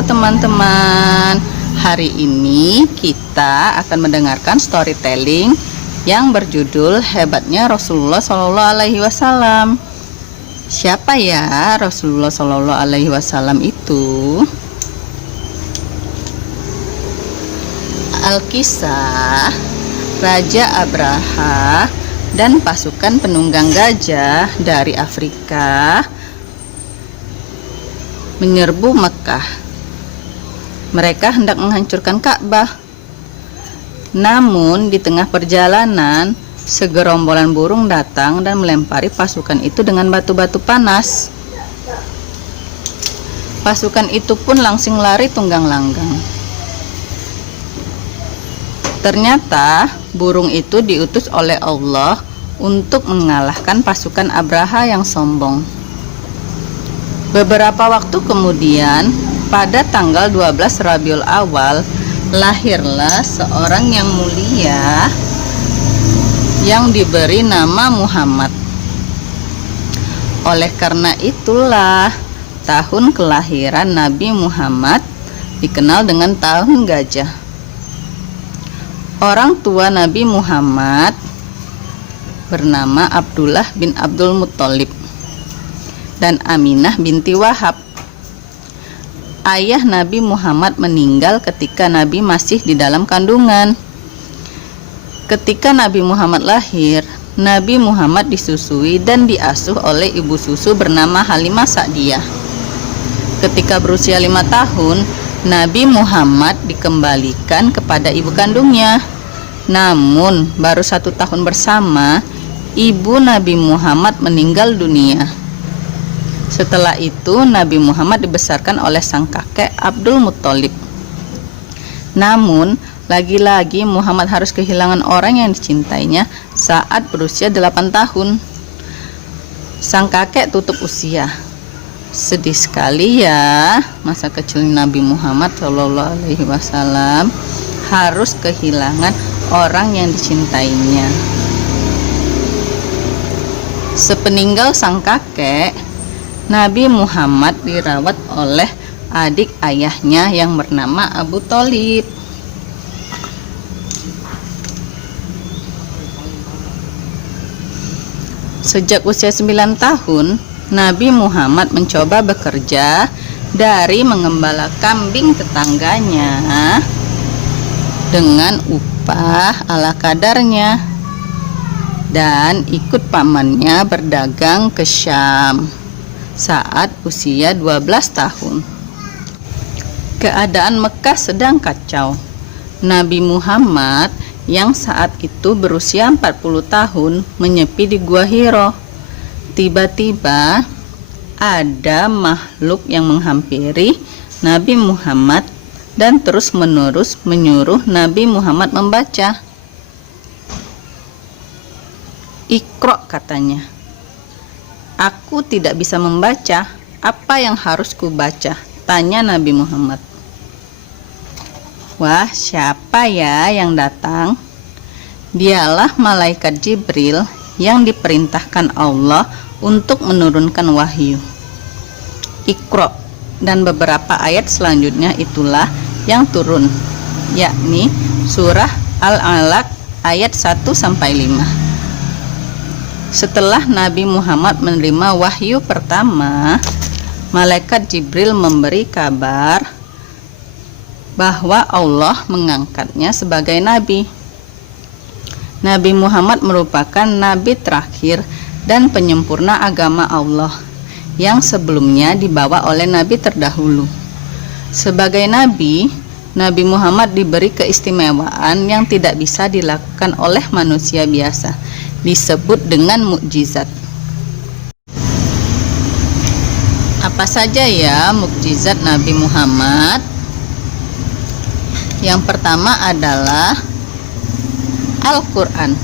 Halo teman-teman, hari ini kita akan mendengarkan storytelling yang berjudul Hebatnya Rasulullah Shallallahu Alaihi Wasallam. Siapa ya Rasulullah Shallallahu Alaihi Wasallam itu? Alkisah Raja Abraha dan pasukan penunggang gajah dari Afrika menyerbu Mekah. Mereka hendak menghancurkan Ka'bah. Namun di tengah perjalanan, segerombolan burung datang dan melempari pasukan itu dengan batu-batu panas. Pasukan itu pun langsung lari tunggang-langgang. Ternyata burung itu diutus oleh Allah untuk mengalahkan pasukan Abraha yang sombong. Beberapa waktu kemudian, pada tanggal 12 Rabiul Awal, lahirlah seorang yang mulia yang diberi nama Muhammad. Oleh karena itulah, tahun kelahiran Nabi Muhammad dikenal dengan tahun gajah. Orang tua Nabi Muhammad bernama Abdullah bin Abdul Muttalib dan Aminah binti Wahab. Ayah Nabi Muhammad meninggal ketika Nabi masih di dalam kandungan. Ketika Nabi Muhammad lahir, Nabi Muhammad disusui dan diasuh oleh ibu susu bernama Halimah Sa'diyah. Ketika berusia 5 tahun, Nabi Muhammad dikembalikan kepada ibu kandungnya. Namun baru 1 tahun bersama, ibu Nabi Muhammad meninggal dunia. Setelah itu, Nabi Muhammad dibesarkan oleh sang kakek Abdul Muttalib. Namun, lagi-lagi Muhammad harus kehilangan orang yang dicintainya saat berusia 8 tahun. Sang kakek tutup usia. Sedih sekali ya, masa kecil Nabi Muhammad Shallallahu Alaihi Wasallam harus kehilangan orang yang dicintainya. Sepeninggal sang kakek, Nabi Muhammad dirawat oleh adik ayahnya yang bernama Abu Thalib. Sejak usia 9 tahun, Nabi Muhammad mencoba bekerja dari mengembala kambing tetangganya dengan upah ala kadarnya dan ikut pamannya berdagang ke Syam saat usia 12 tahun. Keadaan Mekah sedang kacau. Nabi Muhammad yang saat itu berusia 40 tahun menyepi di Gua Hiro. Tiba-tiba ada makhluk yang menghampiri Nabi Muhammad dan terus-menerus menyuruh Nabi Muhammad membaca. "Iqra," katanya. "Aku tidak bisa membaca, apa yang harus kubaca?" tanya Nabi Muhammad. Wah, siapa ya yang datang? Dialah malaikat Jibril yang diperintahkan Allah untuk menurunkan wahyu. Iqra dan beberapa ayat selanjutnya itulah yang turun, yakni surah Al-Alaq ayat 1-5. Setelah Nabi Muhammad menerima wahyu pertama, malaikat Jibril memberi kabar bahwa Allah mengangkatnya sebagai nabi. Nabi Muhammad merupakan nabi terakhir dan penyempurna agama Allah yang sebelumnya dibawa oleh nabi terdahulu. Sebagai nabi, Nabi Muhammad diberi keistimewaan yang tidak bisa dilakukan oleh manusia biasa, disebut dengan mukjizat. Apa saja ya mukjizat Nabi Muhammad? Yang pertama adalah Al-Quran.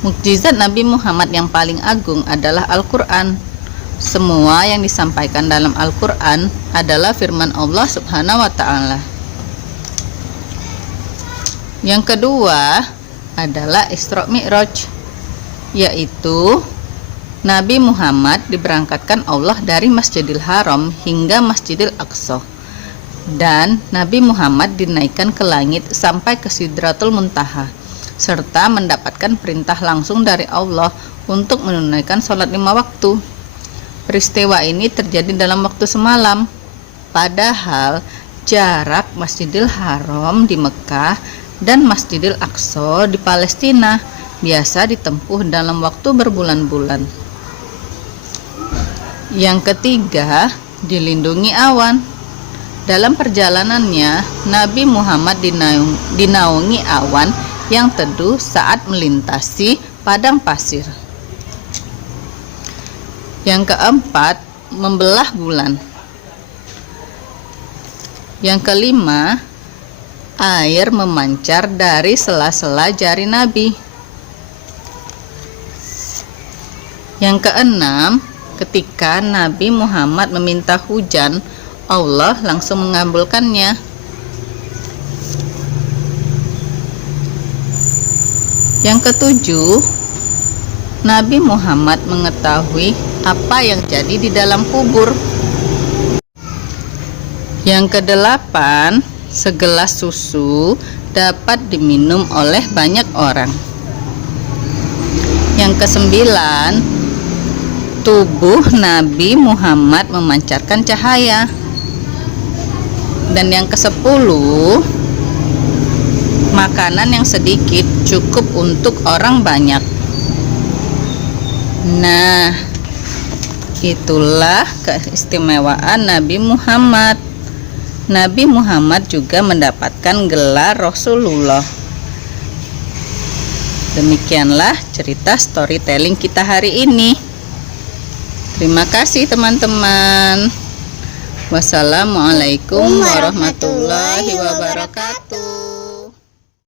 Mukjizat Nabi Muhammad yang paling agung adalah Al-Quran. Semua yang disampaikan dalam Al-Quran adalah firman Allah Subhanahu wa Ta'ala. Yang kedua adalah Isra Mi'raj, yaitu Nabi Muhammad diberangkatkan Allah dari Masjidil Haram hingga Masjidil Aqsa Dan Nabi Muhammad dinaikkan ke langit sampai ke Sidratul Muntaha, serta mendapatkan perintah langsung dari Allah untuk menunaikan sholat 5 waktu. Peristiwa ini terjadi dalam waktu semalam, padahal jarak Masjidil Haram di Mekah dan Masjidil Aqsa di Palestina biasa ditempuh dalam waktu berbulan-bulan. Yang ketiga, dilindungi awan. Dalam perjalanannya, Nabi Muhammad dinaungi awan yang teduh saat melintasi padang pasir. Yang keempat, membelah bulan. Yang kelima, air memancar dari sela-sela jari Nabi. Yang keenam, ketika Nabi Muhammad meminta hujan, Allah langsung mengabulkannya. Yang ketujuh, Nabi Muhammad mengetahui apa yang jadi di dalam kubur. Yang kedelapan, segelas susu dapat diminum oleh banyak orang. Yang kesembilan, tubuh Nabi Muhammad memancarkan cahaya. Dan yang kesepuluh, makanan yang sedikit cukup untuk orang banyak. Nah, itulah keistimewaan Nabi Muhammad. Nabi Muhammad juga mendapatkan gelar Rasulullah. Demikianlah cerita storytelling kita hari ini. Terima kasih teman-teman. Wassalamualaikum warahmatullahi wabarakatuh.